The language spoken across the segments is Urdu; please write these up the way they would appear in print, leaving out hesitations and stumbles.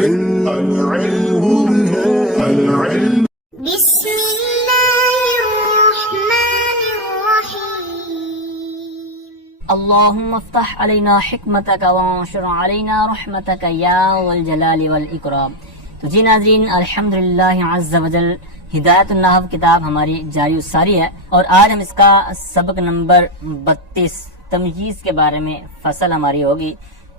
العلم بسم الله الرحمن الرحيم اللهم افتح علينا حکمتک وانشر علينا رحمتک یا ذا الجلال والاکرام۔ تو جی ناظرین، الحمدللہ عز وجل ہدایت النحو کتاب ہماری جاری و ساری ہے، اور آج ہم اس کا سبق نمبر 32 تمییز کے بارے میں فصل ہماری ہوگی۔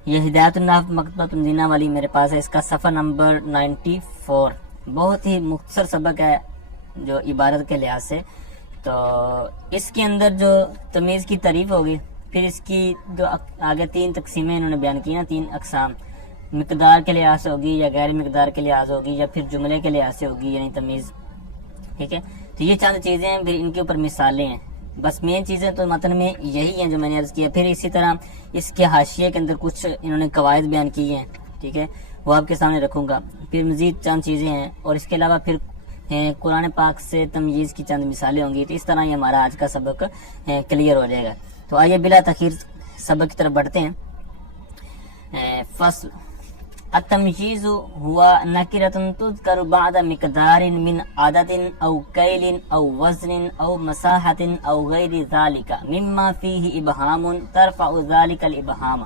یہ ہدایت النحو مکتبۃ المدینہ والی میرے پاس ہے، اس کا صفحہ نمبر 94۔ بہت ہی مختصر سبق ہے جو عبارت کے لحاظ سے۔ تو اس کے اندر جو تمیز کی تعریف ہوگی، پھر اس کی جو آگے 3 تقسیمیں انہوں نے بیان کی نا، 3 اقسام، مقدار کے لحاظ سے ہوگی یا غیر مقدار کے لحاظ ہوگی یا پھر جملے کے لحاظ سے ہوگی، یعنی تمیز، ٹھیک ہے۔ تو یہ چند چیزیں ہیں، پھر ان کے اوپر مثالیں ہیں۔ بس مین چیزیں تو متن میں یہی ہیں جو میں نے عرض کیا۔ پھر اسی طرح اس کے حاشیے کے اندر کچھ انہوں نے قواعد بیان کی ہیں، ٹھیک ہے، وہ آپ کے سامنے رکھوں گا۔ پھر مزید چند چیزیں ہیں، اور اس کے علاوہ پھر قرآن پاک سے تمییز کی چند مثالیں ہوں گی۔ تو اس طرح یہ ہمارا آج کا سبق کلیئر ہو جائے گا۔ تو آئیے بلا تاخیر سبق کی طرف بڑھتے ہیں۔ فصل التمييز هو نكرة تذكر بعد مقدار من عدد أو كيل أو وزن أو مساحة أو غير ذلك مما فيه إبهام ترفع ذلك الإبهام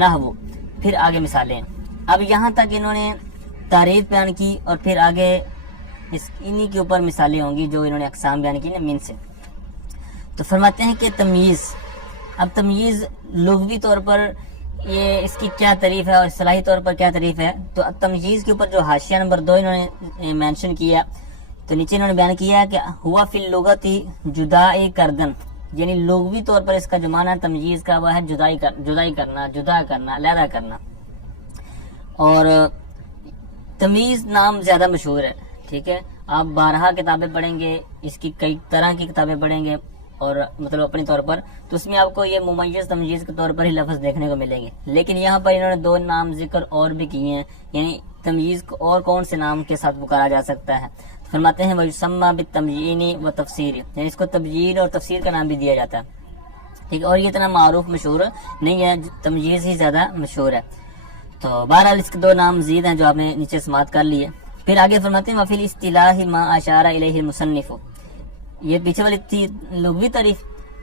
نحو۔ پھر آگے مثالیں، اب یہاں تک انہوں نے تعریف بیان کی، اور پھر آگے انہی کے اوپر مثالیں ہوں گی جو انہوں نے اقسام بیان کی نا من سے۔ تو فرماتے ہیں کہ تمییز، اب تمییز لغوی طور پر یہ اس کی کیا تعریف ہے اور اصطلاحی طور پر کیا تعریف ہے۔ تو تمییز کے اوپر جو حاشیہ نمبر 2 انہوں نے مینشن کیا، تو نیچے انہوں نے بیان کیا کہ ہوا فی اللغت جدائی کردن، یعنی لغوی طور پر اس کا جو معنی ہے تمییز کا وہ ہے جدائی کرنا، جدا کرنا، علیحدہ کرنا۔ اور تمیز نام زیادہ مشہور ہے، ٹھیک ہے، آپ بارہا کتابیں پڑھیں گے، اس کی کئی طرح کی کتابیں پڑھیں گے، اور مطلب اپنی طور پر، تو اس میں آپ کو یہ ممیز تمیز کے طور پر ہی لفظ دیکھنے کو ملیں گے۔ لیکن یہاں پر انہوں نے 2 نام ذکر اور بھی کیے ہیں، یعنی تمیز کو اور کون سے نام کے ساتھ پکارا جا سکتا ہے۔ فرماتے ہیں وَيُسَمَّى بِالتَّبْيِينِ وَتَفْسِيرِ، یعنی اس کو تبیین اور تفسیر کا نام بھی دیا جاتا ہے، ٹھیک ہے، اور یہ اتنا معروف مشہور نہیں ہے، تمیز ہی زیادہ مشہور ہے۔ تو بہرحال اس کے 2 نام مزید ہیں جو آپ نے نیچے سماعت کر لیے۔ پھر آگے فرماتے ہیں وَفِي الْاِصْطِلَاحِ مَا أَشَارَ إِلَيْهِ الْمُصَنِّفُ، یہ پیچھے والی تھی لغوی تعریف،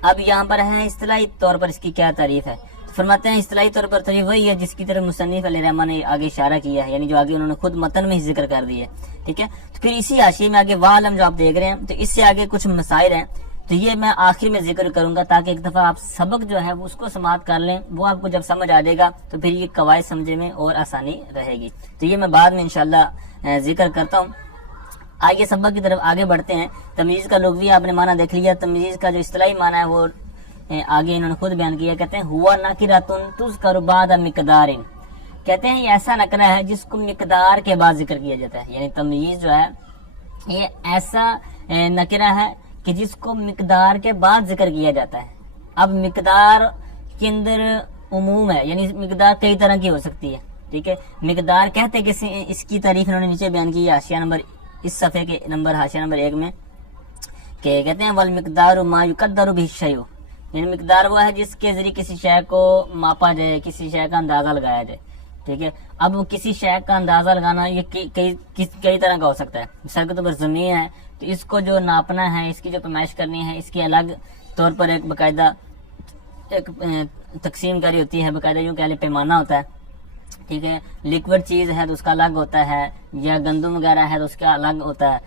اب یہاں پر ہے اصطلاحی طور پر اس کی کیا تعریف ہے۔ تو فرماتے ہیں اصطلاحی طور پر تعریف وہی ہے جس کی طرف مصنف علیہ الرحمٰن نے آگے اشارہ کیا ہے، یعنی جو آگے انہوں نے خود متن میں ہی ذکر کر دی ہے، ٹھیک ہے۔ تو پھر اسی حاشیے میں آگے وَعْلَمْ جو آپ دیکھ رہے ہیں، تو اس سے آگے کچھ مسائل ہیں، تو یہ میں آخر میں ذکر کروں گا تاکہ ایک دفعہ آپ سبق جو ہے وہ اس کو سماعت کر لیں، وہ آپ کو جب سمجھ آ جائے گا تو پھر یہ قواعد سمجھے میں اور آسانی رہے گی۔ تو یہ میں بعد میں انشاءاللہ ذکر کرتا ہوں۔ آگے سبق کی طرف آگے بڑھتے ہیں۔ تمیز کا لغوی آپ نے معنی دیکھ لیا، تمیز کا جو اصطلاحی معنی ہے وہ آگے انہوں نے خود بیان کیا، کہتے ہیں ہوا نکرۃ تذکر بعد مقدار، کہتے ہیں یہ ایسا نکرہ ہے جس کو مقدار کے بعد ذکر کیا جاتا ہے، یعنی تمیز جو ہے یہ ایسا نکرہ ہے کہ جس کو مقدار کے بعد ذکر کیا جاتا ہے۔ اب مقدار کے اندر عموم ہے، یعنی مقدار کئی طرح کی ہو سکتی ہے، ٹھیک ہے۔ مقدار کہتے کسی، اس کی تعریف انہوں نے نیچے بیان کی حاشیہ نمبر، اس صفحے کے نمبر حاشیہ نمبر 1 میں، کہ کہتے ہیں والمقدار ما یقدر به الشیء، یعنی مقدار وہ ہے جس کے ذریعے کسی شے کو ماپا جائے، کسی شے کا اندازہ لگایا جائے، ٹھیک ہے۔ اب کسی شے کا اندازہ لگانا یہ کئی طرح کا ہو سکتا ہے۔ مثال کے طور پر زمین ہے، تو اس کو جو ناپنا ہے، اس کی جو پیمائش کرنی ہے، اس کی الگ طور پر ایک باقاعدہ ایک تقسیم کاری ہوتی ہے، باقاعدہ یوں کہ پیمانہ ہوتا ہے، ٹھیک ہے۔ لیکوڈ چیز ہے تو اس کا الگ ہوتا ہے، یا گندم وغیرہ ہے تو اس کا الگ ہوتا ہے،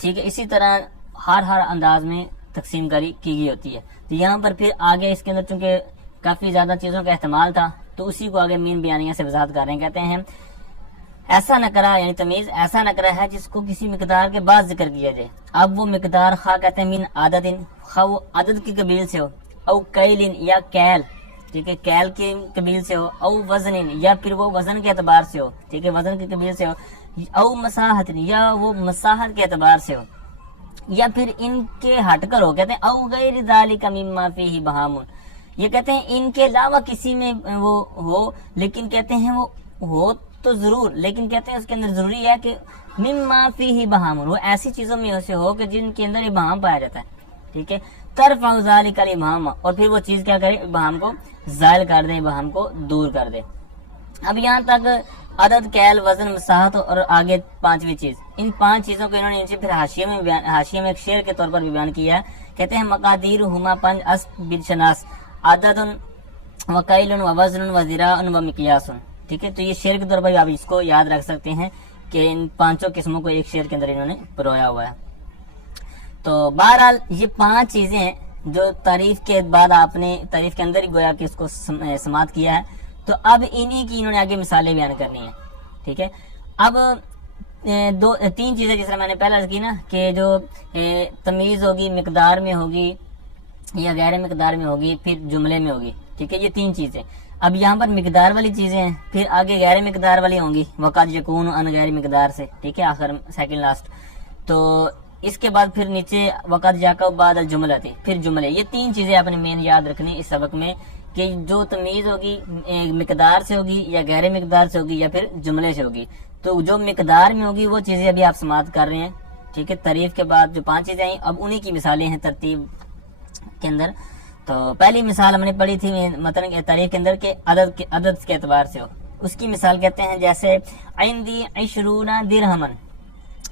ٹھیک ہے۔ اسی طرح ہر انداز میں تقسیم کاری کی گئی ہوتی ہے۔ تو یہاں پر پھر آگے اس کے اندر چونکہ کافی زیادہ چیزوں کا احتمال تھا، تو اسی کو آگے مین بیانیہ سے وضاحت کر رہے ہیں، کہتے ہیں ایسا نکرہ، یعنی تمیز ایسا نکرہ ہے جس کو کسی مقدار کے بعد ذکر کیا جائے۔ اب وہ مقدار خواہ کہتے ہیں من عدد، خواہ وہ عدد کی قبیل سے ہو، او کیل یا کیل، ٹھیک ہے، کیل کی قبیل سے ہو، او وزن یا پھر وہ وزن کے اعتبار سے ہو، ٹھیک ہے، وزن کی قبیل سے ہو، او مساحت یا وہ مساحت کے اعتبار سے ہو، یا پھر ان کے ہٹ کر ہو، کہتے ہیں او غیر ذالک مما فیہ بہام، یہ کہتے ہیں ان کے علاوہ کسی میں وہ ہو، لیکن کہتے ہیں وہ ہو تو ضرور، لیکن کہتے ہیں اس کے اندر ضروری ہے کہ مما فیہ بہام، وہ ایسی چیزوں میں سے ہو کہ جن کے اندر ابہام پایا جاتا ہے، ٹھیک ہے۔ ترفع ذالک الابہام، اور پھر وہ چیز کیا کرے، ابہام کو زائل کر دے، ابہام کو دور کر دے۔ اب یہاں تک عدد، کیل، وزن، مساحت اور آگے پانچویں چیز، ان 5 چیزوں کو انہوں نے پھر حاشیے میں ایک شعر کے طور پر بھی بیان کیا ہے. کہتے ہیں مقادیر ہما 5 اسب بالشناس عدد و کیل و وزن و ذراع و مقیاس. ٹھیک ہے، تو یہ شعر کے طور پر آپ اس کو یاد رکھ سکتے ہیں کہ ان 5 قسموں کو ایک شعر کے اندر انہوں نے پرویا ہوا ہے. تو بہرحال یہ 5 چیزیں ہیں جو تعریف کے بعد آپ نے تعریف کے اندر ہی گویا کہ اس کو سماعت کیا ہے. تو اب انہی کی انہوں نے آگے مثالیں بیان کرنی ہیں. ٹھیک ہے، اب 3 چیزیں جس طرح میں نے پہلے عرض کی نا کہ جو تمیز ہوگی مقدار میں ہوگی یا غیر مقدار میں ہوگی، پھر جملے میں ہوگی. ٹھیک ہے، یہ 3 چیزیں. اب یہاں پر مقدار والی چیزیں ہیں، پھر آگے غیر مقدار والی ہوں گی وقد یکون ان غیر مقدار سے. ٹھیک ہے، آخر سیکنڈ لاسٹ. تو اس کے بعد پھر نیچے وقت یاقب بعد الجملہ تھی، پھر جملے. یہ 3 چیزیں آپ نے مین یاد رکھنی اس سبق میں کہ جو تمیز ہوگی مقدار سے ہوگی یا غیر مقدار سے ہوگی یا پھر جملے سے ہوگی. تو جو مقدار میں ہوگی وہ چیزیں ابھی آپ سماعت کر رہے ہیں. ٹھیک ہے، تعریف کے بعد جو 5 چیزیں آئیں اب انہی کی مثالیں ہیں ترتیب کے اندر. تو پہلی مثال ہم نے پڑھی تھی مطلب تعریف کے اندر کہ عدد کے اعتبار سے ہو. اس کی مثال کہتے ہیں جیسے عندی 20 درہمن،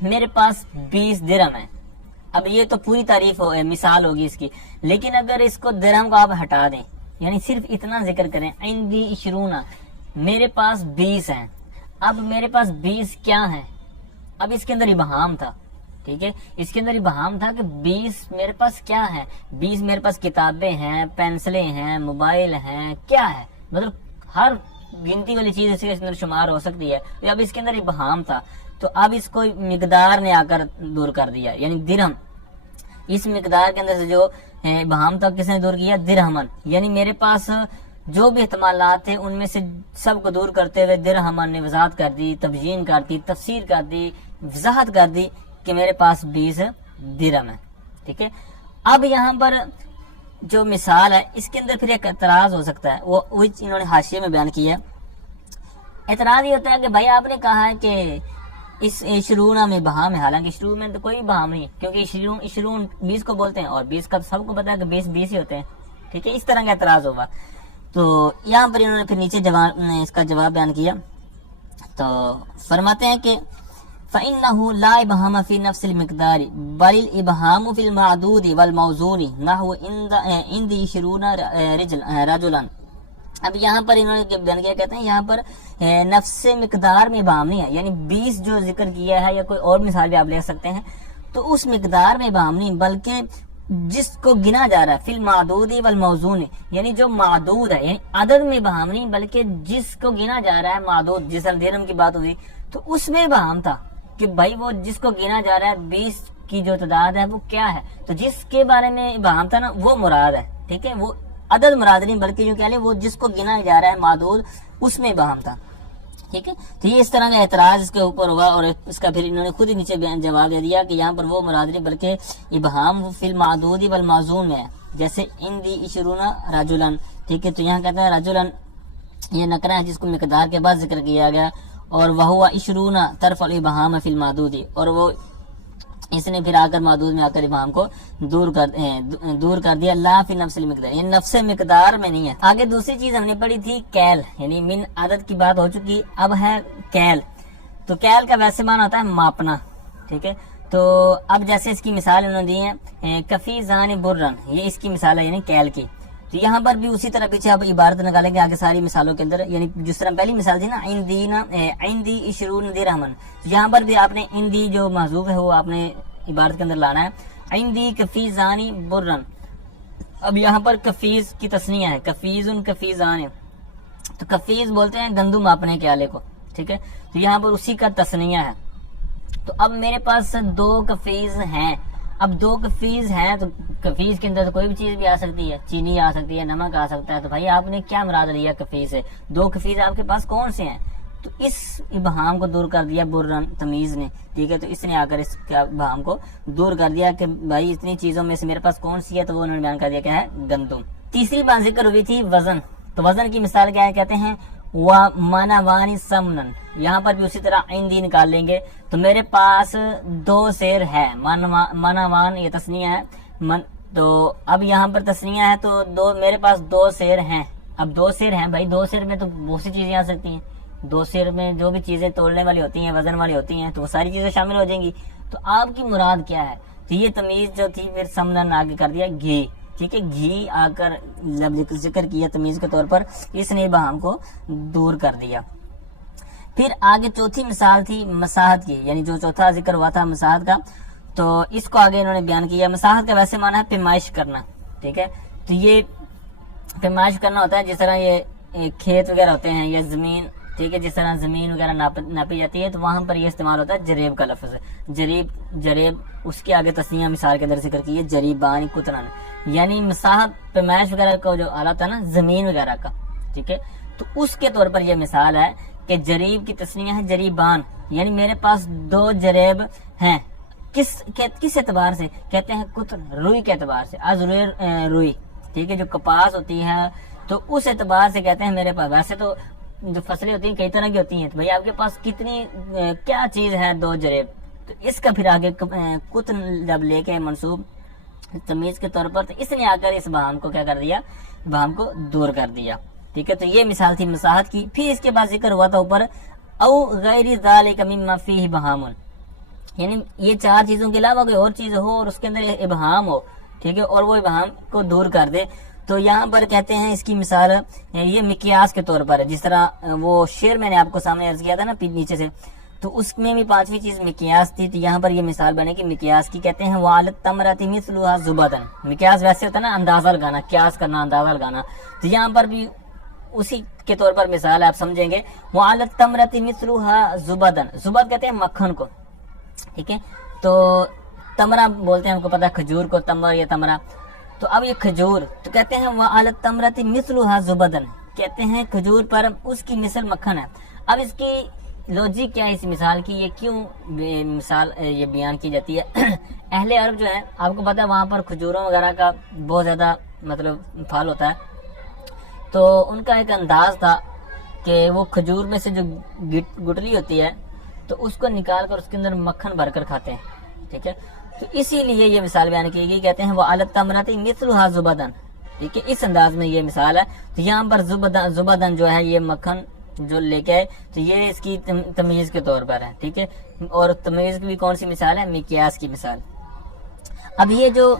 میرے پاس 20 درہم ہے. اب یہ تو پوری تعریف مثال ہوگی اس کی، لیکن اگر اس کو درہم کو آپ ہٹا دیں یعنی صرف اتنا ذکر کریں عندی 20 میرے پاس 20 ہیں. اب میرے پاس 20 کیا ہیں؟ اب اس کے اندر ابہام تھا. ٹھیک ہے، اس کے اندر ابہام تھا کہ 20 میرے پاس کیا ہے. 20 میرے پاس کتابیں ہیں، پینسلیں ہیں، موبائل ہیں، کیا ہے؟ مطلب ہر گنتی والی چیز اس کے اندر شمار ہو سکتی ہے. اب اس کے اندر ابہام تھا تو اب اس کو مقدار نے آ کر دور کر دیا، یعنی درہم. اس مقدار کے اندر سے جو ابہام تھا کس نے دور کیا؟ درہمن. یعنی میرے پاس جو بھی احتمالات تھے ان میں سے سب کو دور کرتے ہوئے درہمن نے وضاحت کر دی، تبیین کر دی، تفسیر کر دی، وضاحت کر دی کہ میرے پاس 20 درہم ہے. ٹھیک ہے، اب یہاں پر جو مثال ہے اس کے اندر پھر ایک اعتراض ہو سکتا ہے، وہ انہوں نے حاشیے میں بیان کیا ہے. اعتراض یہ ہوتا ہے کہ بھائی آپ نے کہا ہے کہ اس 20 میں بہام ہے، حالانکہ 20 میں تو کوئی بہام نہیں کیونکہ 20 20 کو بولتے ہیں اور 20 کا سب کو پتا ہے کہ 20 ہی ہوتے ہیں. ٹھیک ہے، اس طرح کا اعتراض ہوگا. تو یہاں پر انہوں نے پھر نیچے اس کا جواب بیان کیا. تو فرماتے ہیں کہ فَإِنَّهُ لَا إِبْهَامَ فِي نَفْسِ الْمِقْدَارِ بَلِ الْإِبْهَامُ فِي الْمَعْدُودِ وَالْمَوْزُونِ نَحْوَ عِنْدِي 20 رَجُلًا. اب یہاں پر انہوں نے بیان کیا، کہتے ہیں یہاں پر نفس مقدار میں ابہام نہیں ہے، یعنی 20 جو ذکر کیا ہے یا کوئی اور مثال بھی آپ لے سکتے ہیں تو اس مقدار میں ابہام نہیں بلکہ جس کو گنا جا رہا ہے فی المعدود والموزون، یعنی جو معدود ہے، یعنی عدد میں ابہام نہیں بلکہ جس کو گنا جا رہا ہے معدود. جس درہم کی بات ہوئی تو اس میں ابہام تھا کہ بھائی وہ جس کو گنا جا رہا ہے 20 کی جو تعداد ہے وہ کیا ہے. تو جس کے بارے میں ابہام تھا نا وہ مراد ہے. ٹھیک ہے، وہ عدد مراد نہیں بلکہ جو کہہ لیں وہ جس کو گنا جا رہا ہے معدود اس میں ابہام تھا. ٹھیک ہے، تو یہ اس طرح کا اعتراض اس کے اوپر ہوگا اور اس کا پھر انہوں نے خود ہی نیچے جواب دے دیا کہ یہاں پر وہ مراد نہیں بلکہ ابہام فی المعدود والموزون میں ہے. جیسے عندی 20 رجلا. ٹھیک ہے، تو یہاں کہتا ہے رجلا یہ نکرہ ہے جس کو مقدار کے بعد ذکر کیا گیا، اور وہ 20 طرف الابہام فی المعدود، اور وہ اس نے پھر آ کر معدود میں آ کر ابہام کو دور کر دیا. لا فی نفس المقدار، یہ نفس مقدار میں نہیں ہے. آگے دوسری چیز ہم نے پڑھی تھی کیل، یعنی من عدد کی بات ہو چکی، اب ہے کیل. تو کیل کا ویسے معنی ہوتا ہے ماپنا. ٹھیک ہے، تو اب جیسے اس کی مثال انہوں نے دی ہے کفی زان برن، یہ اس کی مثال ہے یعنی کیل کی. تو یہاں پر بھی اسی طرح پیچھے آپ عبارت نکالیں گے آگے ساری مثالوں کے اندر، یعنی جس طرح پہلی مثال تھی نا عندی 20 درہمن، یہاں پر بھی آپ نے عندی جو محذوف ہے وہ آپ نے عبارت کے اندر لانا ہے. عندی کفیزانی برن. اب یہاں پر کفیز کی تسنیہ ہے، کفیزن کفیزان، تو کفیز بولتے ہیں گندم ماپنے کے آلے کو. ٹھیک ہے، تو یہاں پر اسی کا تسنیہ ہے. تو اب میرے پاس 2 کفیز ہیں. اب 2 کفیز ہیں تو کفیز کے اندر تو کوئی بھی چیز بھی آ سکتی ہے، چینی آ سکتی ہے، نمک آ سکتا ہے. تو بھائی آپ نے کیا مراد لیا کفیز سے؟ 2 کفیز آپ کے پاس کون سے ہیں؟ تو اس ابہام کو دور کر دیا برن تمیز نے. ٹھیک ہے، تو اس نے آ کر اس ابہام کو دور کر دیا کہ بھائی اتنی چیزوں میں سے میرے پاس کون سی ہے، تو وہ انہوں نے بیان کر دیا کیا ہے گندم. تیسری بات ذکر ہوئی تھی وزن. تو وزن کی مثال کیا ہے؟ کہتے ہیں وَمَنَوَانِ سَمْنًا. یہاں پر بھی اسی طرح عندی نکال لیں گے. تو میرے پاس 2 سیر ہے، منوان یہ تسنیہ ہے. تو اب یہاں پر تسنیہ ہے تو میرے پاس 2 سیر ہیں. اب 2 سیر ہیں بھائی، 2 سیر میں تو بہت سی چیزیں آ سکتی ہیں. دو سر میں جو بھی چیزیں تولنے والی ہوتی ہیں، وزن والی ہوتی ہیں، تو وہ ساری چیزیں شامل ہو جائیں گی. تو آپ کی مراد کیا ہے؟ تو یہ تمیز جو تھی پھر سمنن آگے کر دیا گھی. ٹھیک ہے، گھی آ کر ذکر کیا تمیز کے طور پر، اس نے ابہام کو دور کر دیا. پھر آگے چوتھی مثال تھی مساحت کی، یعنی جو چوتھا ذکر ہوا تھا مساحت کا، تو اس کو آگے انہوں نے بیان کیا. مساحت کا ویسے معنی ہے پیمائش کرنا. ٹھیک ہے، تو یہ پیمائش کرنا ہوتا ہے جس طرح یہ کھیت وغیرہ ہوتے ہیں یا زمین. ٹھیک ہے، جس طرح زمین وغیرہ ناپی جاتی ہے تو وہاں پر یہ استعمال ہوتا ہے جریب کا لفظ. جریب اس کے آگے تسنیہ مثال کے اندر ذکر کی ہے جریبان قطران، یعنی مساحت پیمائش وغیرہ کا جو آلہ تھا نا زمین وغیرہ کا. ٹھیک ہے، تو اس کے طور پر یہ مثال ہے کہ جریب کی تسنیہ ہے جریبان، یعنی میرے پاس 2 جریب ہیں. کس اعتبار سے؟ کہتے ہیں قطر، روئی کے اعتبار سے. از روئی. ٹھیک ہے، جو کپاس ہوتی ہے تو اس اعتبار سے کہتے ہیں میرے پاس. ویسے تو جو فصلیں ہوتی ہیں کئی طرح کی ہوتی ہیں، تو بھائی آپ کے پاس کتنی کیا چیز ہے 2 جریب. تو اس کا پھر آگے قطر جب لے کے منصوب تمیز کے طور پر، تو اس نے آ کر اس بہام کو کیا کر دیا؟ بہام کو دور کر دیا. ٹھیک ہے، تو یہ مثال تھی مساحت کی. پھر اس کے بعد ذکر ہوا تھا اوپر او غیر ذالک مما فیہ بہام، یعنی یہ 4 چیزوں کے علاوہ کوئی اور چیز ہو اور اس کے اندر ابہام ہو. ٹھیک ہے، اور وہ ابہام کو دور کر دے. تو یہاں پر کہتے ہیں اس کی مثال یہ مقیاس کے طور پر ہے. جس طرح وہ شعر میں نے آپ کو سامنے عرض کیا تھا نا نیچے سے، تو اس میں بھی 5ویں چیز مقیاس تھی. تو یہاں پر یہ مثال بنے کہ مقیاس کی. کہتے ہیں وعلت تمرۃ مثلھا زبدن. مقیاس ویسے ہوتا ہے نا اندازہ لگانا، قیاس کرنا، اندازہ لگانا. تو یہاں پر بھی اسی کے طور پر مثال آپ سمجھیں گے. وعلت تمرۃ مثلھا زبدن. زبد کہتے ہیں مکھن کو. ٹھیک ہے، تو تمرہ بولتے ہیں، ہم کو پتا ہے کھجور کو تمر یا تمرہ. تو اب یہ کھجور، تو کہتے ہیں وعلت تمرۃ مثلھا زبدن، کہتے ہیں کھجور پر اس کی مثل مکھن ہے. اب اس کی لوجک کیا ہے اس مثال کی؟ یہ کیوں مثال یہ بیان کی جاتی ہے؟ اہل عرب جو ہے آپ کو پتا ہے وہاں پر کھجوروں وغیرہ کا بہت زیادہ مطلب پھل ہوتا ہے. تو ان کا ایک انداز تھا کہ وہ کھجور میں سے جو گٹلی ہوتی ہے تو اس کو نکال کر اس کے اندر مکھن بھر کر کھاتے ہیں. ٹھیک ہے، تو اسی لیے یہ مثال بیان کی گئی. کہتے ہیں وہ وعلت تمرۃ مثلھا زبدن. ٹھیک ہے، اس انداز میں یہ مثال ہے. تو یہاں پر زبدن جو ہے یہ مکھن جو لے کے آئے، تو یہ اس کی تمیز کے طور پر ہے. ٹھیک ہے، اور تمیز کی بھی کون سی مثال ہے؟ مقیاس کی مثال. اب یہ جو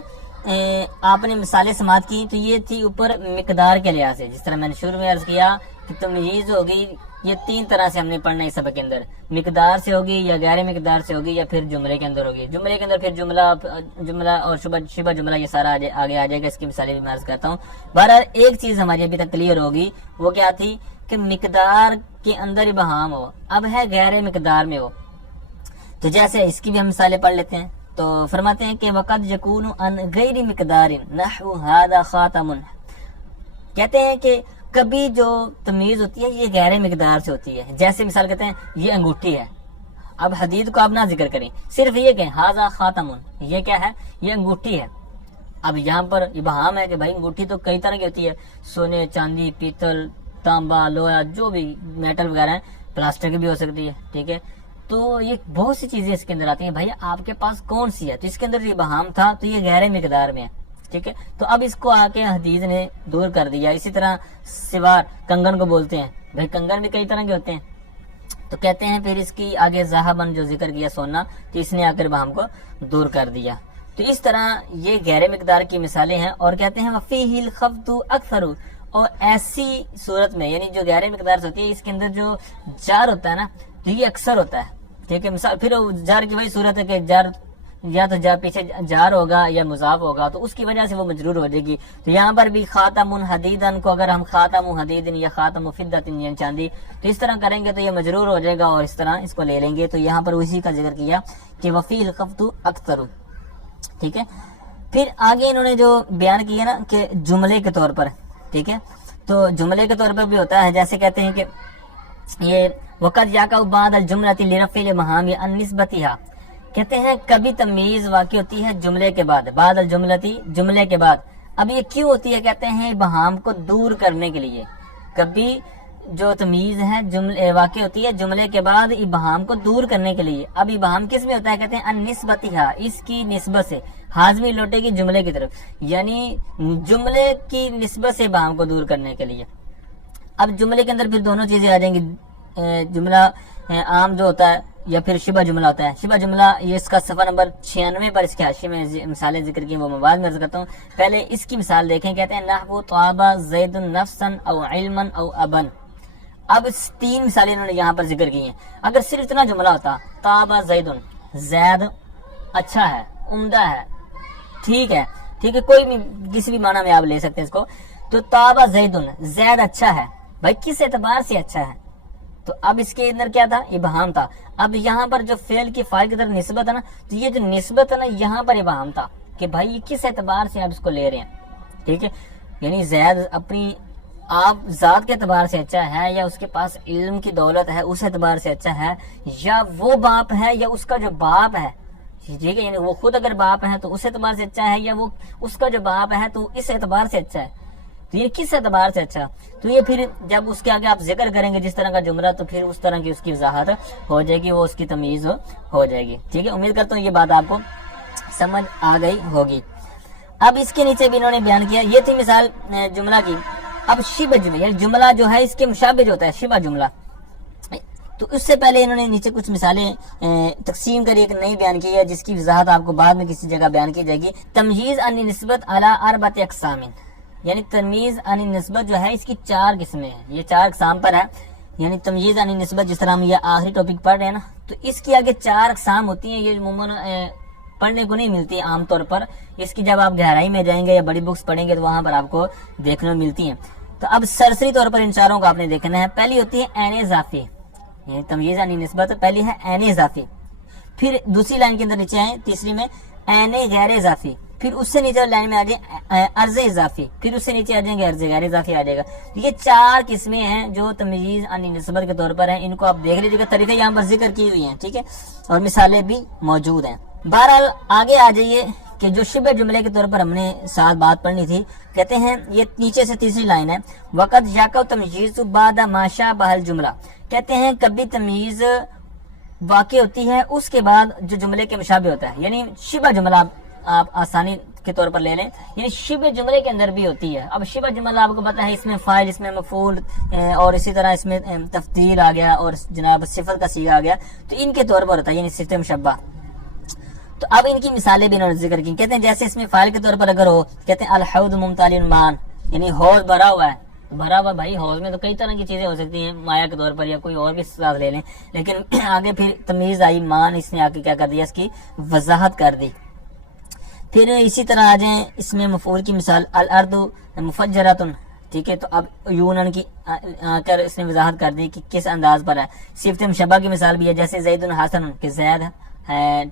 آپ نے مثالیں سماعت کی، تو یہ تھی اوپر مقدار کے لحاظ سے. جس طرح میں نے شروع میں عرض کیا کہ تمیز ہوگی یہ 3 طرح سے ہم نے پڑھنا ہے اس سبق کے اندر. مقدار سے ہوگی یا غیر مقدار سے ہوگی یا پھر جملے کے اندر ہوگی. جملے کے اندر پھر جملہ اور شبہ جملہ یہ سارا آگے آ جائے گا. اس کی مثالیں بھی میں عرض کرتا ہوں. بہرحال ایک چیز ہماری ابھی تک کلیئر ہوگی، وہ کیا تھی کہ مقدار کے اندر ابہام ہو. اب ہے غیر مقدار میں ہو، تو جیسے اس کی بھی ہم مثالیں پڑھ لیتے ہیں. تو فرماتے ہیں کہ وقد یکون عن غیر مقدار نحو ھذا خاتم. کہتے ہیں کہ کبھی جو تمیز ہوتی ہے یہ غیر مقدار سے ہوتی ہے. جیسے مثال کہتے ہیں یہ انگوٹھی ہے. اب حدید کو آپ نہ ذکر کریں، صرف یہ کہیں ھذا خاتم، یہ کیا ہے؟ یہ انگوٹھی ہے. اب یہاں پر ابہام ہے کہ بھائی انگوٹھی تو کئی طرح کی ہوتی ہے، سونے، چاندی، پیتل، تانبا، لوہا، جو بھی میٹل وغیرہ ہیں، پلاسٹک بھی ہو سکتی ہے. ٹھیک ہے، تو یہ بہت سی چیزیں اس کے اندر آتی ہیں. بھائی آپ کے پاس کون سی ہے؟ تو اس کے اندر یہ ابہام تھا تو یہ غیر مقدار میں ہے. ٹھیک ہے، تو اب اس کو آ کے حدیث نے دور کر دیا. اسی طرح سوار، کنگن کو بولتے ہیں. بھائی کنگن بھی کئی طرح کے ہوتے ہیں. تو کہتے ہیں پھر اس کی آگے ذہبن جو ذکر کیا سونا، تو اس نے آ کر ابہام کو دور کر دیا. تو اس طرح یہ غیر مقدار کی مثالیں ہیں. اور کہتے ہیں وفیہ الخفض اکثر، اور ایسی صورت میں یعنی جو غیر مقدار سے ہوتی ہے اس کے اندر جو جار ہوتا ہے نا تو یہ اکثر ہوتا ہے. ٹھیک ہے، مثال پھر جار کی وہی صورت ہے کہ جار یا تو جار پیچھے جار ہوگا یا مضاف ہوگا، تو اس کی وجہ سے وہ مجرور ہو جائے گی. تو یہاں پر بھی خاتم حدیدن کو اگر ہم خاتم حدیدن یا خاتم فضۃ یعنی چاندی، تو اس طرح کریں گے تو یہ مجرور ہو جائے گا اور اس طرح اس کو لے لیں گے. تو یہاں پر اسی کا ذکر کیا کہ وفی الخفض اکثر. ٹھیک ہے، پھر آگے انہوں نے جو بیان کیا نا کہ جملے کے طور پر. ٹھیک ہے، تو جملے کے طور پر بھی ہوتا ہے. جیسے کہتے ہیں کہ یہ وقت یا کا بعد الجملۃ لرفع الابہام عن نسبتها. کہتے ہیں کبھی تمیز واقع ہوتی ہے جملے کے بعد، بعد الجملتی، جملے کے بعد. اب یہ کیوں ہوتی ہے؟ کہتے ہیں ابہام کو دور کرنے کے لیے. کبھی جو تمیز ہے جملے واقع ہوتی ہے جملے کے بعد ابہام کو دور کرنے کے لیے. اب ابہام کس میں ہوتا ہے؟ کہتے ہیں ان نسبتها، اس کی نسبت سے. حاضمی لوٹے گی جملے کی طرف، یعنی جملے کی نسبت سے ابہام کو دور کرنے کے لیے. اب جملے کے اندر پھر دونوں چیزیں آ جائیں گی. جملہ عام جو ہوتا ہے یا پھر شبہ جملہ ہوتا ہے. شبہ جملہ یہ اس کا صفحہ نمبر 96 پر اس کے حاشیے میں مثالیں ذکر کی، وہ مواد میں عرض کرتا ہوں. پہلے اس کی مثال دیکھیں. کہتے ہیں نحو طاب زید نفسا او علما او ابا. اب اس 3 مثالیں انہوں نے یہاں پر ذکر کی ہیں. اگر صرف اتنا جملہ ہوتا طاب زید، زید اچھا ہے، عمدہ ہے، ٹھیک ہے، کوئی بھی کسی بھی معنی میں آپ لے سکتے ہیں اس کو. تو طاب زید، زید اچھا ہے، بھائی کس اعتبار سے اچھا ہے؟ تو اب اس کے اندر کیا تھا؟ ابہام تھا. اب یہاں پر جو فعل کی فاعل کی طرف نسبت ہے نا، تو یہ جو نسبت ہے نا یہاں پر ابہام تھا کہ بھائی یہ کس اعتبار سے آپ اس کو لے رہے ہیں. ٹھیک ہے، یعنی زید اپنی آپ ذات کے اعتبار سے اچھا ہے، یا اس کے پاس علم کی دولت ہے اس اعتبار سے اچھا ہے، یا وہ باپ ہے یا اس کا جو باپ ہے. ٹھیک ہے، یعنی وہ خود اگر باپ ہے تو اس اعتبار سے اچھا ہے، یا وہ اس کا جو باپ ہے تو اس اعتبار سے اچھا ہے. تو یہ کس اعتبار سے اچھا؟ تو یہ پھر جب اس کے آگے آپ ذکر کریں گے جس طرح کا جملہ، تو پھر اس طرح کی اس کی وضاحت ہو جائے گی، وہ اس کی تمیز ہو جائے گی. ٹھیک ہے، امید کرتا ہوں یہ بات آپ کو سمجھ آ گئی ہوگی. اب اس کے نیچے بھی انہوں نے بیان کیا، یہ تھی مثال جملہ کی. اب شبہ جملہ، یعنی جملہ جو ہے اس کے مشابہ جو ہوتا ہے شبہ جملہ. تو اس سے پہلے انہوں نے نیچے کچھ مثالیں تقسیم کری، ایک نئی بیان کی ہے جس کی وضاحت آپ کو بعد میں کسی جگہ بیان کی جائے گی. تمہیز عن نسبت علی اربعۃ اقسام، یعنی تمیز عن نسبت جو ہے اس کی 4 قسمیں ہیں. یہ 4 اقسام پر ہے. یعنی تمیز عن نسبت جس طرح ہم یہ آخری ٹاپک پڑھ رہے ہیں نا، تو اس کی آگے 4 اقسام ہوتی ہیں. یہ عموماً پڑھنے کو نہیں ملتی عام طور پر. اس کی جب آپ گہرائی میں جائیں گے یا بڑی بکس پڑھیں گے تو وہاں پر آپ کو دیکھنے کو ملتی ہیں. تو اب سرسری طور پر ان 4 کو آپ نے دیکھنا ہے. پہلی ہوتی ہے عین اضافی، یعنی تمیز عن نسبت پہلی ہے عین اضافی. پھر دوسری لائن کے اندر نیچے آئیں تیسری میں عین غیر اضافی. پھر اس سے نیچے لائن میں آ جائے عرض اضافی. پھر اس سے نیچے آ جائیں گے عرض غیر اضافی آ جائے گا. یہ 4 قسمیں ہیں جو تمیز عن نسبت کے طور پر ہیں. ان کو آپ دیکھ لیجیے گا، طریقے یہاں پر ذکر کی ہوئی ہیں. ٹھیک ہے، اور مثالیں بھی موجود ہیں. بہرحال آگے آ جائیے کہ جو شبہ جملے کے طور پر ہم نے ساتھ بات پڑھنی تھی. کہتے ہیں یہ نیچے سے تیسری لائن ہے، وقت یاقو تمیز بعد ما شابہ الجملہ. کہتے ہیں کبھی تمیز واقع ہوتی ہے اس کے بعد جو جملے کے مشابہ ہوتا ہے. یعنی شبہ جملہ آپ آسانی کے طور پر لے لیں، یعنی شبہ جملے کے اندر بھی ہوتی ہے. اب شبہ جملہ آپ کو پتہ ہے اس میں فاعل، اس میں مفعول، اور اسی طرح اس میں تفضیل آ گیا اور جناب صفت کا صیغہ آ گیا. تو ان کے طور پر ہوتا ہے یعنی صفت مشبہ. تو اب ان کی مثالیں بھی انہوں نے ذکر کی. کہتے ہیں جیسے اس میں فاعل کے طور پر اگر ہو، کہتے ہیں الحوض ممتلئ مان، یعنی حوض بھرا ہوا ہے. بھرا ہوا بھائی حوض میں تو کئی طرح کی چیزیں ہو سکتی ہیں مایا کے طور پر، یا کوئی اور بھی ساتھ لے لیں. لیکن آگے پھر تمیز آئی مان، اس نے آ کے کیا کر دیا، اس کی وضاحت کر دی. پھر اسی طرح آ جائیں اس میں مفعول کی مثال الارض مفجرۃ. ٹھیک ہے، تو اب یونن کی آ کر اس نے وضاحت کر دی کہ کس انداز پر ہے. صفت مشبہ کی مثال بھی ہے، جیسے زید حسن، کہ زید ہے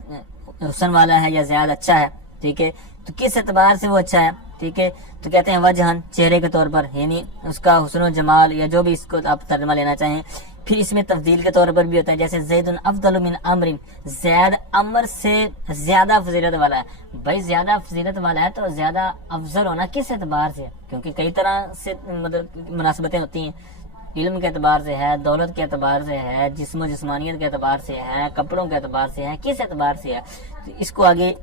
حسن والا ہے یا زیادہ اچھا ہے. ٹھیک ہے، تو کس اعتبار سے وہ اچھا ہے. ٹھیک ہے، تو کہتے ہیں وجہن، چہرے کے طور پر، یعنی اس کا حسن و جمال یا جو بھی اس کو آپ ترجمہ لینا چاہیں. پھر اس میں تفضیل کے طور پر بھی ہوتا ہے، جیسے زید افضل من عمر، زید عمر سے زیادہ فضیلت والا ہے. بھائی زیادہ فضیلت والا ہے تو زیادہ افضل ہونا کس اعتبار سے؟ کیونکہ کئی طرح سے مطلب مناسبتیں ہوتی ہیں. علم کے اعتبار سے ہے، دولت کے اعتبار سے ہے، جسم و جسمانیت کے اعتبار سے ہے، کپڑوں کے اعتبار سے ہے، کس اعتبار سے ہے. تو اس کو آگے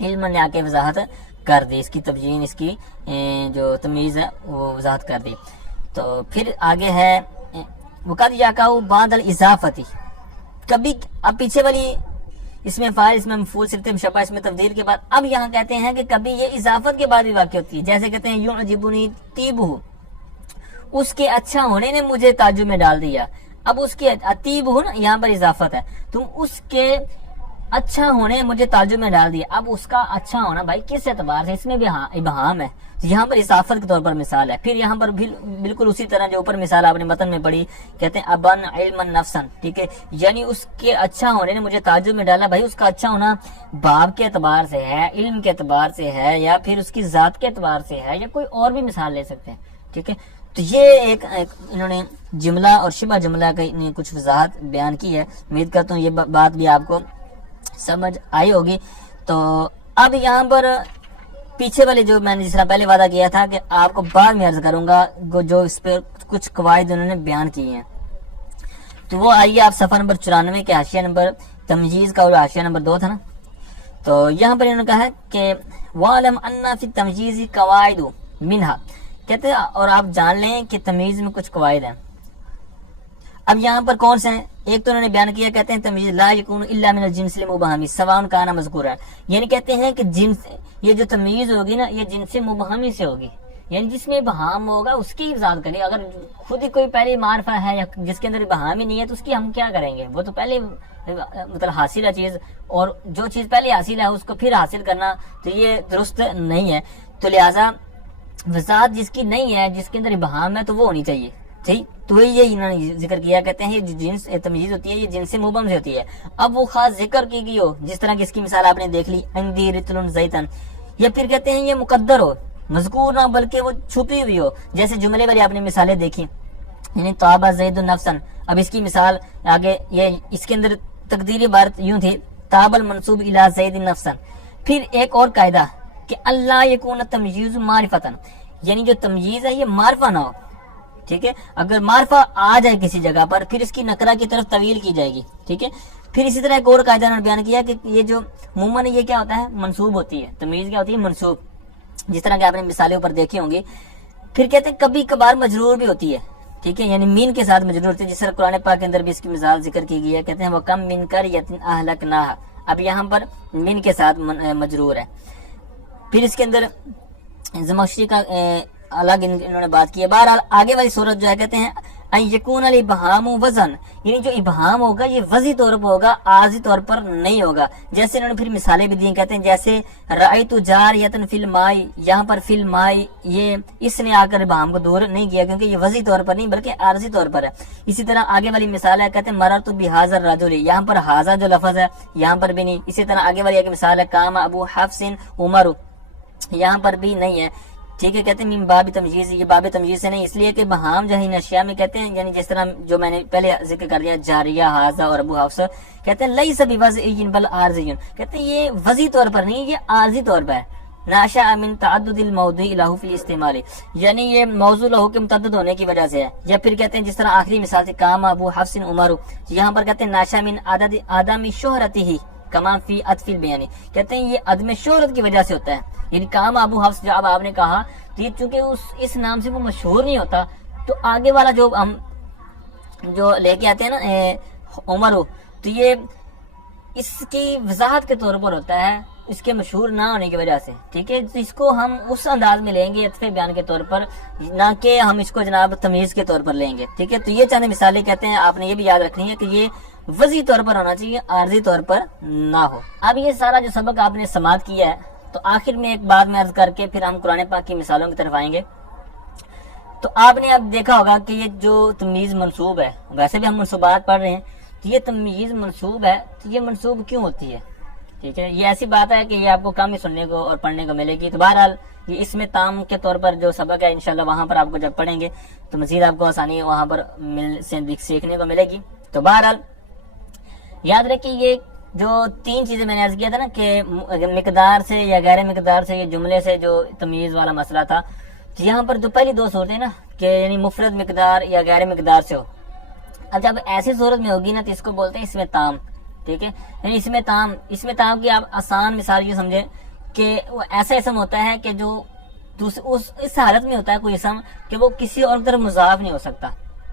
علم نے آ کے وضاحت کر دی، اس کی تبیین، اس کی جو تمیز ہے وہ وضاحت کر دی. تو پھر آگے ہے وقد یقع بعد الاضافتی. کبھی اب پیچھے والی اس میں فاعل، اس میں مفعول، صفت مشبہ، اس میں تفضیل کے بعد اب یہاں کہتے ہیں کہ کبھی یہ اضافت کے بعد بھی واقع ہوتی ہے. جیسے کہتے ہیں یعجبنی طیبہ، اس کے اچھا ہونے نے مجھے تعجب میں ڈال دیا. اب اس کے طیب ہو نا، یہاں پر اضافت ہے، تم اس کے اچھا ہونے مجھے تعجب میں ڈال دیا. اب اس کا اچھا ہونا بھائی کس اعتبار سے؟ اس میں بھی ابہام ہے. یہاں پر اضافت کے طور پر مثال ہے. پھر یہاں پر بالکل اسی طرح جو اوپر مثال آپ نے متن میں پڑھی، کہتے ہیں ابن علما نفسا. ٹھیک ہے، یعنی اس کے اچھا ہونے نے مجھے تعجب میں ڈالا. بھائی اس کا اچھا ہونا باپ کے اعتبار سے ہے، علم کے اعتبار سے ہے، یا پھر اس کی ذات کے اعتبار سے ہے، یا کوئی اور بھی مثال لے سکتے ہیں. ٹھیک ہے، تو یہ ایک انہوں نے جملہ اور شبہ جملہ کی کچھ وضاحت بیان کی ہے. امید کرتا ہوں یہ بات بھی آپ کو سمجھ آئی ہوگی. تو اب یہاں پر پیچھے والے جو میں نے جس طرح پہلے وعدہ کیا تھا کہ آپ کو بعد میں عرض کروں گا، جو اس پہ کچھ قواعد انہوں نے بیان کی ہیں. تو وہ آئیے آپ صفحہ نمبر 94 کے حاشیہ نمبر تمجیز کا، اور حاشیہ نمبر 2 تھا نا. تو یہاں پر انہوں نے کہا ہے کہ وَعْلَمْ أَنَّ فِي التَّمْيِيزِ قَوَاعِدُ مِنْهَا. کہتے ہیں اور آپ جان لیں کہ تمیز میں کچھ قواعد ہیں. اب یہاں پر کون سے ہیں؟ ایک تو انہوں نے بیان کیا، کہتے ہیں تمییز لا یکون الا من الجنس المبہمی سواء کان مذکورا، یعنی کہتے ہیں کہ جنس، یہ جو تمییز ہوگی نا یہ جنس مبہمی سے ہوگی، یعنی جس میں ابہام ہوگا اس کی وضاحت کریں. اگر خود ہی کوئی پہلے معرفہ ہے یا جس کے اندر ابہام ہی نہیں ہے تو اس کی ہم کیا کریں گے؟ وہ تو پہلے مطلب حاصل ہے چیز، اور جو چیز پہلے حاصل ہے اس کو پھر حاصل کرنا تو یہ درست نہیں ہے. تو لہٰذا وضاحت جس کی نہیں ہے، جس کے اندر ابہام ہے، تو وہ ہونی چاہیے. ٹھیک، تو یہ انہوں نے ذکر کیا، کہتے ہیں یہ جو جنس تمیز ہوتی ہے یہ جنس مبہم سے ہوتی ہے. اب وہ خاص ذکر کی گئی ہو، جس طرح کی اس کی مثال آپ نے دیکھ لی، عندی رطل زیتن، یا پھر کہتے ہیں یہ مقدر ہو، مذکور نہ بلکہ وہ چھپی ہوئی ہو، جیسے جملے والی آپ نے مثالیں دیکھی، یعنی طابع زید نفسن. اب اس کی مثال آگے، یہ اس کے اندر تقدیری عبارت یوں تھی، طاب المنصوب الی زید نفسن. پھر ایک اور قاعدہ کہ اللہ یکون تمییز معرفتن، یعنی جو تمییز ہے یہ معرفہ نہ ہو. ٹھیک ہے، اگر معرفہ آ جائے کسی جگہ پر پھر اس کی نکرہ کی طرف طویل کی جائے گی. ٹھیک ہے، پھر اسی طرح ایک اور قاعدہ انہوں نے بیان کیا کہ یہ جو عموماً یہ کیا ہوتا ہے؟ منصوب ہوتی ہے. تمییز کیا ہوتی ہے؟ منصوب، جس طرح کہ آپ نے مثالیں اوپر دیکھی ہوں گی. پھر کہتے ہیں کبھی کبھار مجرور بھی ہوتی ہے. ٹھیک ہے، یعنی مین کے ساتھ مجرور ہوتی ہے، جس طرح قرآن پاک کے اندر بھی اس کی مثال ذکر کی گئی ہے. کہتے ہیں وہ کم من قریۃ اہلکناھا، اب یہاں پر مین کے ساتھ مجرور ہے. پھر اس کے اندر زمخشری کا الگ انہوں نے بات کی ہے. بہرحال آگے والی صورت جو ہے کہتے ہیں ان یکون الابہام وزن، یعنی جو ابہام ہوگا یہ وضعی طور پر ہوگا، عارضی طور پر نہیں ہوگا. جیسے انہوں نے پھر مثالیں بھی دی، کہتے ہیں جیسے رأیت جاریۃ فی الماء، یہاں پر فی الماء یہ اس نے آ کر ابہام کو دور نہیں کیا کیونکہ یہ وضعی طور پر نہیں بلکہ عارضی طور پر ہے. اسی طرح آگے والی مثال ہے، کہتے ہیں مررت بہذا الرجل، یہاں پر ھذا جو لفظ ہے یہاں پر بھی نہیں. اسی طرح آگے والی ایک مثال ہے قام ابو حفص عمر، یہاں پر بھی نہیں ہے. ٹھیک ہے، کہتے ہیں من باب تمییز، یہ باب تمییز سے نہیں، اس لیے کہ بہام جو ہے ان اشیاء میں کہتے ہیں، یعنی جس طرح جو میں نے پہلے ذکر کر دیا جاریہ، ھذا اور ابو حفص، کہتے ہیں لیس بوضعی بل عارضی، کہتے ہیں یہ وضعی طور پر نہیں، یہ عارضی طور پر ہے. ناشا من تعدد الموضوع له فی الاستعمال، یعنی یہ موضوع لہو کے متعدد ہونے کی وجہ سے ہے. یا پھر کہتے ہیں جس طرح آخری مثال سے قام ابو حفص عمر، یہاں پر کہتے ہیں ناشا من عدم شہرتہ کما فی عطف البیانی، کہتے ہیں یہ عدم شہرت کی وجہ سے ہوتا ہے. یعنی کام ابو حفص جب آپ نے کہا تو یہ چونکہ اس نام سے وہ مشہور نہیں ہوتا، تو آگے والا جو ہم جو لے کے آتے ہیں نا عمر، تو یہ اس کی وضاحت کے طور پر ہوتا ہے، اس کے مشہور نہ ہونے کی وجہ سے. ٹھیک ہے، تو اس کو ہم اس انداز میں لیں گے عطف بیان کے طور پر، نہ کہ ہم اس کو جناب تمیز کے طور پر لیں گے. ٹھیک ہے، تو یہ چند مثالیں کہتے ہیں آپ نے یہ بھی یاد رکھنی ہے کہ یہ وضعی طور پر ہونا چاہیے، عارضی طور پر نہ ہو. اب یہ سارا جو سبق آپ نے سماعت کیا ہے، تو آخر میں ایک بات میں عرض کر کے پھر ہم قرآن پاک کی مثالوں کی طرف آئیں گے. تو آپ نے اب دیکھا ہوگا کہ یہ جو تمییز منصوب ہے، ویسے بھی ہم منصوبات پڑھ رہے ہیں، تو یہ تمییز منصوب ہے، تو یہ منصوب کیوں ہوتی ہے؟ ٹھیک ہے، یہ ایسی بات ہے کہ یہ آپ کو کم ہی سننے کو اور پڑھنے کو ملے گی. تو بہرحال یہ اس میں تام کے طور پر جو سبق ہے انشاءاللہ وہاں پر آپ کو جب پڑھیں گے تو مزید آپ کو آسانی وہاں پر سیکھنے کو ملے گی. تو بہرحال یاد رکھیں یہ جو تین چیزیں میں نے عرض کیا تھا نا کہ مقدار سے یا غیر مقدار سے، یہ جملے سے جو تمییز والا مسئلہ تھا، تو یہاں پر جو پہلی دو صورتیں نا کہ یعنی مفرد مقدار یا غیر مقدار سے ہو. اب جب ایسی صورت میں ہوگی نا تو اس کو بولتے ہیں اس میں تام. ٹھیک ہے، یعنی اس میں تام کی آپ آسان مثال یہ سمجھیں کہ وہ ایسا اسم ہوتا ہے کہ جو اس حالت میں ہوتا ہے کوئی اسم کہ وہ کسی اور طرف مضاف نہیں ہو سکتا.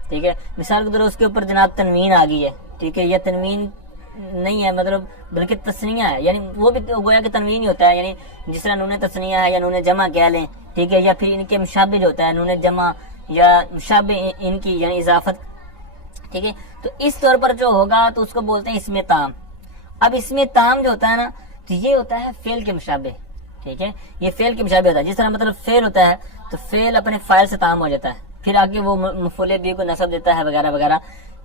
ٹھیک ہے، مثال کے طور اس کے اوپر جناب تنوین آ گئی ہے. ٹھیک ہے، یہ تنوین نہیں ہے مطلب بلکہ تثنیہ ہے، یعنی وہ بھی گویا کہ تنوین ہی ہوتا ہے، یعنی جس طرح نون تثنیہ ہے یا نون جمع کہہ لیں. ٹھیک ہے، یا پھر ان کے مشابہ جو ہوتا ہے نون جمع یا مشابہ ان کی یعنی اضافت. ٹھیک ہے، تو اس طور پر جو ہوگا تو اس کو بولتے ہیں اس میں تام. اب اس میں تام جو ہوتا ہے نا تو یہ ہوتا ہے فعل کے مشابہ. ٹھیک ہے، یہ فعل کے مشابہ ہوتا ہے، جس طرح مطلب فعل ہوتا ہے تو فعل اپنے فاعل سے تام ہو جاتا ہے، پھر آگے وہ مفعول بھی کو نصب دیتا ہے وغیرہ وغیرہ.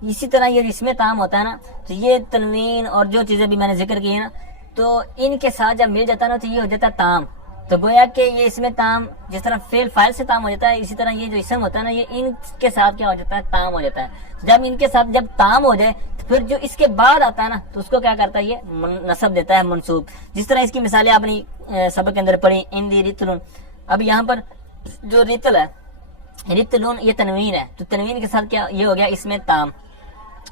اسی طرح یہ اس میں تام ہوتا ہے نا تو یہ تنوین اور جو چیزیں بھی میں نے ذکر کی ہیں نا تو ان کے ساتھ جب مل جاتا ہے نا تو یہ ہو جاتا ہے تام. تو گویا کہ یہ اس میں تام جس طرح فعل فاعل سے تام ہو جاتا ہے، اسی طرح یہ جو اسم ہوتا ہے نا یہ ان کے ساتھ کیا ہو جاتا ہے؟ تام ہو جاتا ہے. جب ان کے ساتھ جب تام ہو جائے تو پھر جو اس کے بعد آتا ہے نا تو اس کو کیا کرتا ہے؟ یہ نصب دیتا ہے، منصوب. جس طرح اس کی مثالیں آپ نے سبق کے اندر پڑھی، اندی رتلن. اب یہاں پر جو رتل ہے، رتلن یہ تنوین ہے، تو تنوین کے ساتھ کیا یہ ہو گیا اس میں تام.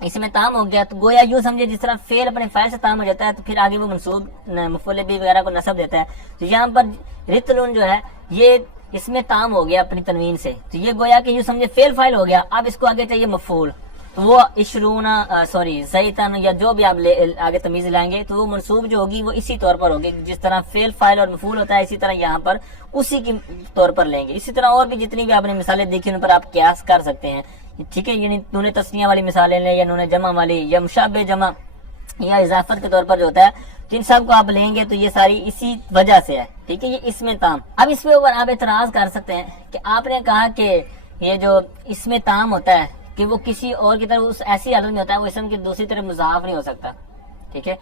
اس میں تام ہو گیا تو گویا یوں سمجھے جس طرح فعل اپنے فاعل سے تام ہو جاتا ہے تو پھر آگے وہ منصوب مفعول بھی وغیرہ کو نصب دیتا ہے. تو یہاں پر رتلن جو ہے یہ اس میں تام ہو گیا اپنی تنوین سے، تو یہ گویا کہ یوں سمجھے فعل فاعل ہو گیا. اب اس کو آگے چاہیے مفعول، تو وہ اشرونا زیتن یا جو بھی آپ آگے تمیز لائیں گے تو وہ منصوب جو ہوگی وہ اسی طور پر ہوگی، جس طرح فعل فاعل اور مفعول ہوتا ہے اسی طرح یہاں پر اسی کی طور پر لیں گے. اسی طرح اور بھی جتنی بھی آپ نے مثالیں دیکھی ان پر آپ قیاس کر سکتے ہیں. ٹھیک ہے، یعنی نون تسنیہ والی مثالیں لیں یا نون جمع والی یا مشابہ جمع یا اضافت کے طور پر جو ہوتا ہے، تو ان سب کو آپ لیں گے تو یہ ساری اسی وجہ سے ہے. ٹھیک ہے، یہ اسم تام. اب اس کے اوپر آپ اعتراض کر سکتے ہیں کہ آپ نے کہا کہ یہ جو اسم تام ہوتا ہے کہ وہ کسی اور کی طرف اس ایسی حالت میں ہوتا ہے وہ اسم کی دوسری طرف مضاف نہیں ہو سکتا. ٹھیک ہے،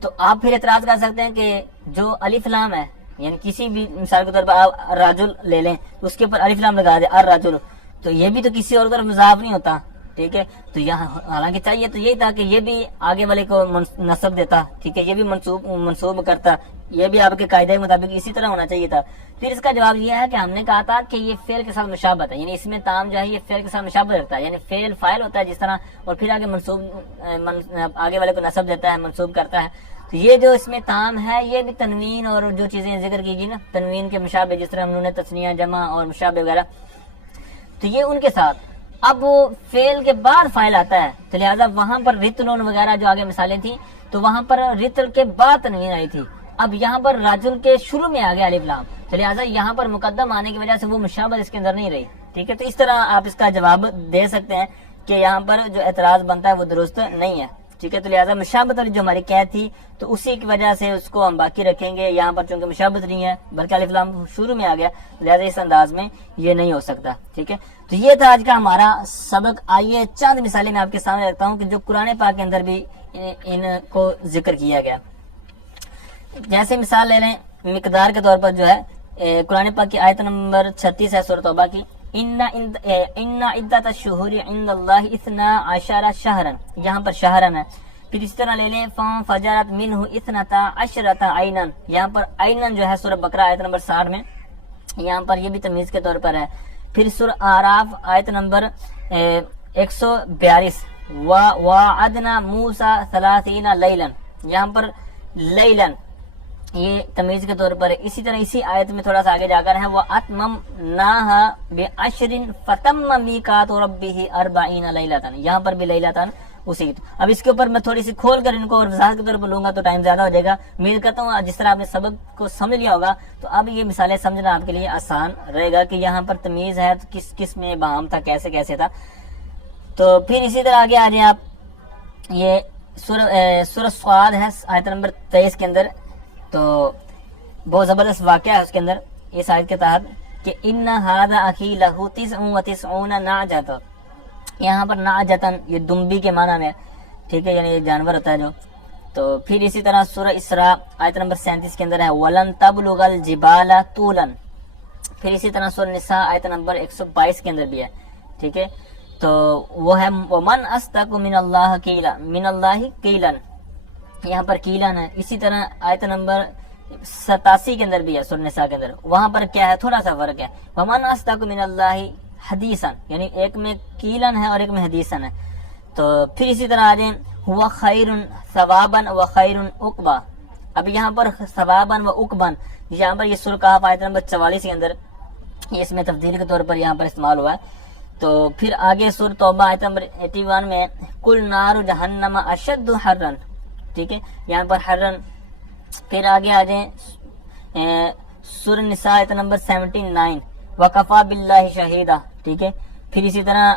تو آپ پھر اعتراض کر سکتے ہیں کہ جو الف لام ہے، یعنی کسی بھی مثال کے طور پر آپ راجل لے لیں اس کے اوپر الف لام لگا دیں الراجل، تو یہ بھی تو کسی اور طرف مضاف نہیں ہوتا. ٹھیک ہے، تو یہاں حالانکہ چاہیے تو یہی تھا کہ یہ بھی آگے والے کو نصب دیتا. ٹھیک ہے، یہ بھی منصوب کرتا، یہ بھی آپ کے قاعدے کے مطابق اسی طرح ہونا چاہیے تھا. پھر اس کا جواب یہ ہے کہ ہم نے کہا تھا کہ یہ فعل کے ساتھ مشابہت ہے، یعنی اس میں تام جو ہے یہ فعل کے ساتھ مشابہت رکھتا ہے، یعنی فعل فاعل ہوتا ہے جس طرح، اور پھر آگے والے کو نصب دیتا ہے، منصوب کرتا ہے. تو یہ جو اس میں تام ہے یہ بھی تنوین اور جو چیزیں ذکر کی گئی نا تنوین کے مشابہ، جس طرح نون تسنیہ جمع اور مشابہ وغیرہ، تو یہ ان کے ساتھ. اب وہ فعل کے بعد فاعل آتا ہے تو لہٰذا وہاں پر رتلون وغیرہ جو آگے مثالیں تھیں تو وہاں پر رتل کے بعد تنوین آئی تھی. اب یہاں پر راجل کے شروع میں آ گیا الف لام، تو لہٰذا یہاں پر مقدم آنے کی وجہ سے وہ مشابہت اس کے اندر نہیں رہی. ٹھیک ہے، تو اس طرح آپ اس کا جواب دے سکتے ہیں کہ یہاں پر جو اعتراض بنتا ہے وہ درست نہیں ہے. ٹھیک ہے، تو لہٰذا مشابہت والی جو ہماری قید تھی تو اسی کی وجہ سے اس کو ہم باقی رکھیں گے. یہاں پر چونکہ مشابہت نہیں ہے بلکہ الف لام شروع میں آ گیا، لہٰذا اس انداز میں یہ نہیں ہو سکتا. ٹھیک ہے، تو یہ تھا آج کا ہمارا سبق. آئیے چند مثالیں میں آپ کے سامنے رکھتا ہوں کہ جو قرآن پاک کے اندر بھی ان کو ذکر کیا گیا. جیسے مثال لے لیں مقدار کے طور پر جو ہے قرآن پاک کی آیت نمبر 36 ہے سورۃ توبہ کی، ان عدت الشہور عند اللہ 12 شہرا، یہاں پر شہرن ہے. پھر اس طرح لے لیں فجرت منہ 12 عینا، یہاں پر عینن جو ہے سورۃ بقرہ آیت نمبر 60 میں، یہاں پر یہ بھی تمیز کے طور پر ہے. پھر سورۃ اعراف آیت نمبر 142 وعدنا موسیٰ 30 لیلا، یہاں پر لیلن یہ تمیز کے طور پر ہے. اسی طرح اسی آیت میں تھوڑا سا آگے جا کر ہے وَأَتْمَمْنَاهَا بِعَشْرٍ فَتَمَّ مِيقَاتُ رَبِّهِ 40 لیلۃ، یہاں پر بھی لیلۃ اسی. اب اس کے اوپر میں تھوڑی سی کھول کر ان کو اور وضاحت کے طور پر لوں گا تو ٹائم زیادہ ہو جائے گا. امید کرتا ہوں جس طرح آپ نے سبق کو سمجھ لیا ہوگا تو اب یہ مثالیں سمجھنا آپ کے لیے آسان رہے گا کہ یہاں پر تمیز ہے تو کس کس میں ابہام تھا، کیسے کیسے تھا. تو پھر اسی طرح آگے آ جائیں آپ، یہ سورۃ صاد ہے آیت نمبر 23 کے اندر، تو بہت زبردست واقعہ ہے اس کے اندر اس آیت کے تحت کہ ان ھذا اخی لہ 99 نعجۃ، یہاں پر نعجتن یہ دمبی کے معنی میں. ٹھیک ہے، یعنی یہ جانور ہوتا ہے جو. تو پھر اسی طرح سورہ اسراء آیت نمبر 37 کے اندر ہے ولن تبلغ الجبال طولا. پھر اسی طرح سورہ نساء آیت نمبر 122 کے اندر بھی ہے. ٹھیک ہے، تو وہ ہے ومن اصدق من اللہ قیلا، من اللہ قیلا، یہاں پر قیلن ہے. اسی طرح آیت نمبر 87 کے اندر بھی ہے سورہ نساء کے اندر، وہاں پر کیا ہے تھوڑا سا فرق ہے ومن اصدق من اللہ حدیثا، یعنی ایک میں قیلن ہے اور ایک میں حدیثن ہے. تو پھر اسی طرح آ جائیں ہوا خیر ثوابا و خیر عقبا. اب یہاں پر ثوابا و عقبا یہاں پر یہ سورہ کہف آیت نمبر 44 کے اندر یہ اس میں تفضیل کے طور پر یہاں پر استعمال ہوا ہے. تو پھر آگے سورہ توبہ آیت نمبر 81 میں کل نار جہنم اشد حرا. ٹھیک ہے، یہاں پر حرن. پھر آگے آ جائیں سورہ نساء آیت نمبر 79 وکفا باللہ شہیدہ. ٹھیک ہے، پھر اسی طرح